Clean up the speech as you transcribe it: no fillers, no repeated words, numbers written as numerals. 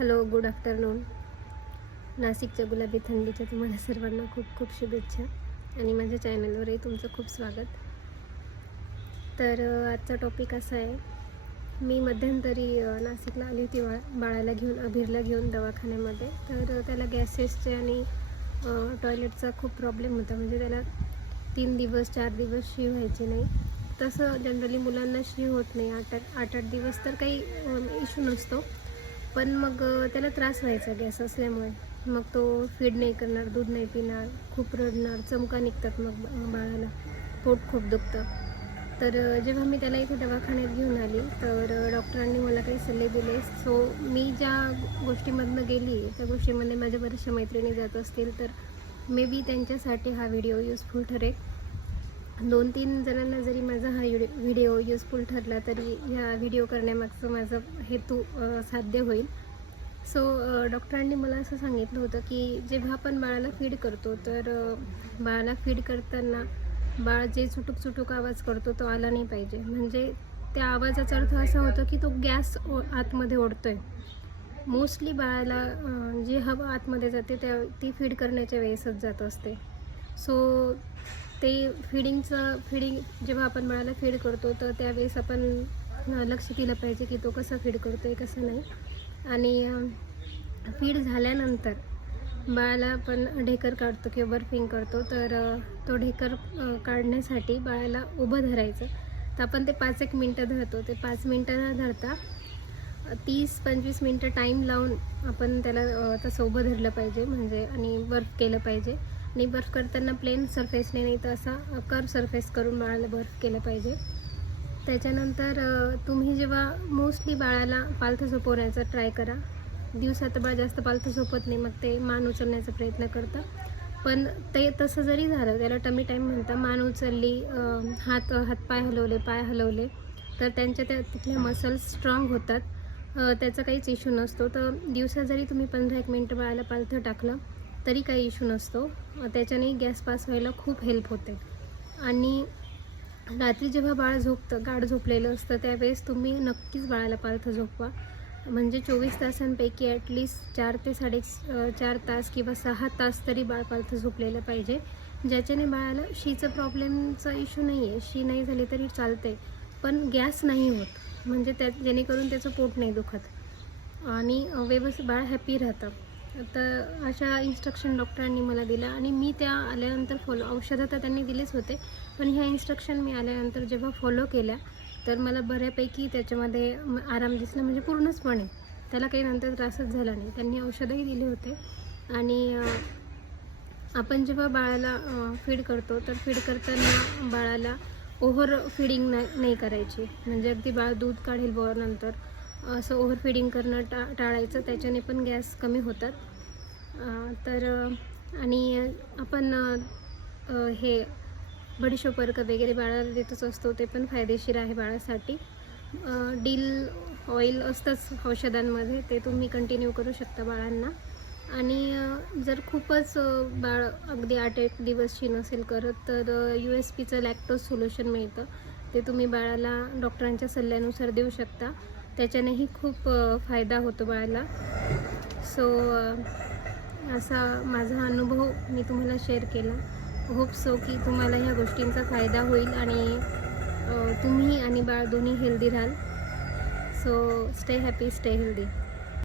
Hello, good afternoon. नाशिकच्या गुलाबी थंडीच्या तुम्हाला सर्वांना खूप खूप शुभेच्छा आणि माझ्या चॅनलवरही तुमचं खूप स्वागत. तर आजचा टॉपिक असा आहे, मी मध्यंतरी नाशिकला आली होती बाळाला घेऊन, अभिरला घेऊन दवाखान्यामध्ये. तर त्याला गॅसेसचे आणि टॉयलेटचा खूप प्रॉब्लेम होता. म्हणजे त्याला 3 दिवस 4 दिवस शी व्हायची नाही. तसं जनरली मुलांना शी होत नाही. 8 दिवस तर काही इश्यू नसतो, पण मग त्याला त्रास व्हायचा गॅस असल्यामुळे. मग तो फीड नाही करणार, दूध नाही पिणार, खूप रडणार, चमका निघतात मग बाळाला, पोट खूप दुखतं. तर जेव्हा मी त्याला इथे दवाखान्यात घेऊन आली तर डॉक्टरांनी मला काही सल्ले दिले. सो मी ज्या गोष्टीमधनं गेली त्या गोष्टीमध्ये माझ्या बऱ्याचशा मैत्रिणी जात असतील तर मे बी त्यांच्यासाठी हा व्हिडिओ युजफुल ठरेल. 2-3 जणांना जरी माझा हा व्हिडिओ युजफुल ठरला तरी ह्या व्हिडिओ करण्यामागचं माझं हेतू साध्य होईल. सो डॉक्टरांनी मला असं सांगितलं होतं की जेव्हा आपण बाळाला फीड करतो तर बाळाला फीड करताना बाळ जे चुटूक आवाज करतो तो आला नाही पाहिजे. म्हणजे त्या आवाजाचा अर्थ असा होतो की तो गॅस आतमध्ये ओढतोय. मोस्टली बाळाला जी हवा आतमध्ये जाते ती फीड करण्याच्या वेळेसच जात असते. सो ते फिडिंग जेव्हा आपण बाळाला फीड करतो तर त्यावेळेस आपण लक्ष दिलं पाहिजे की तो कसा फीड करतो आहे, कसं नाही. आणि फीड झाल्यानंतर बाळाला आपण ढेकर काढतो किंवा बर्फिंग करतो. तर तो ढेकर काढण्यासाठी बाळाला उभं धरायचं. तर आपण ते 5-1 मिनटं धरतो. ते 5 मिनटं न धरता 30-25 मिनटं टाईम लावून आपण त्याला तसं उभं धरलं पाहिजे. म्हणजे आणि बर्फ केलं पाहिजे. आणि बर्फ करताना प्लेन सरफेसने नाही तर असा कर्व सरफेस करून बाळाला बर्फ केलं पाहिजे. त्याच्यानंतर तुम्ही जेव्हा मोस्टली बाळाला पालथं झोपवण्याचा ट्राय करा. दिवसात बाळ जास्त पालथं झोपत नाही, मग ते मान उचलण्याचा प्रयत्न करतं. पण ते तसं जरी झालं, त्याला टमी टाईम म्हणतात. मान उचलली, हातपाय हलवले, पाय हलवले तर तिथले मसल्स स्ट्रॉंग होतात. त्याचा काहीच इश्यू नसतो. तर दिवसात जरी तुम्ही 15-1 मिनटं बाळाला पालथं टाकलं तरी काही इश्यू नसतो. त्याच्याने गॅस पास व्हायला खूप हेल्प होते. आणि रात्री जेव्हा बाळ झोपतं, गाढ झोपलेलं असतं, त्यावेळेस तुम्ही नक्कीच बाळाला पालथं झोपवा. म्हणजे 24 तासांपैकी ॲटलिस्ट 4 ते 4.5 तास किंवा 6 तास तरी बाळ पालथं झोपलेलं पाहिजे. ज्याच्याने बाळाला शीचं प्रॉब्लेमचा इश्यू नाही आहे. शी नाही झाली तरी चालते, पण गॅस नाही होत. म्हणजे जेणेकरून त्याचं पोट नाही दुखत आणि व्यवस्थित बाळ हॅपी राहतं. तर अशा इन्स्ट्रक्शन डॉक्टरांनी मला दिल्या आणि मी त्या आल्यानंतर औषधं तर त्यांनी दिलेच होते, पण ह्या इन्स्ट्रक्शन मी आल्यानंतर जेव्हा फॉलो केल्या तर मला बऱ्यापैकी त्याच्यामध्ये आराम दिसला. म्हणजे पूर्णचपणे त्याला काही नंतर त्रासच झाला नाही. त्यांनी औषधंही दिले होते. आणि आपण जेव्हा बाळाला फीड करतो तर फीड करताना बाळाला ओव्हर फिडिंग नाही करायची. म्हणजे अगदी बाळ दूध काढेल नंतर असं ओव्हर फिडिंग करणं टाळायचं. त्याच्याने पण गॅस कमी होतात. तर आणि आपण हे बडीशोप वगैरे बाळाला देतच असतो, ते पण फायदेशीर आहे बाळासाठी. डील ऑइल असतंच औषधांमध्ये, ते तुम्ही कंटिन्यू करू शकता बाळांना. आणि जर खूपच बाळ अगदी 8-1 दिवस शी नसेल करत तर USPचं लॅक्टोज सोल्युशन मिळतं. ते तुम्ही बाळाला डॉक्टरांच्या सल्ल्यानुसार देऊ शकता. त्याच्यानेही खूप फायदा होतो बाळाला. सो असा माझा अनुभव मी तुम्हाला शेअर केला. होप सो की तुम्हाला ह्या गोष्टींचा फायदा होईल आणि तुम्ही आणि बाळ दोन्ही हेल्दी राहाल. So stay happy, stay healthy.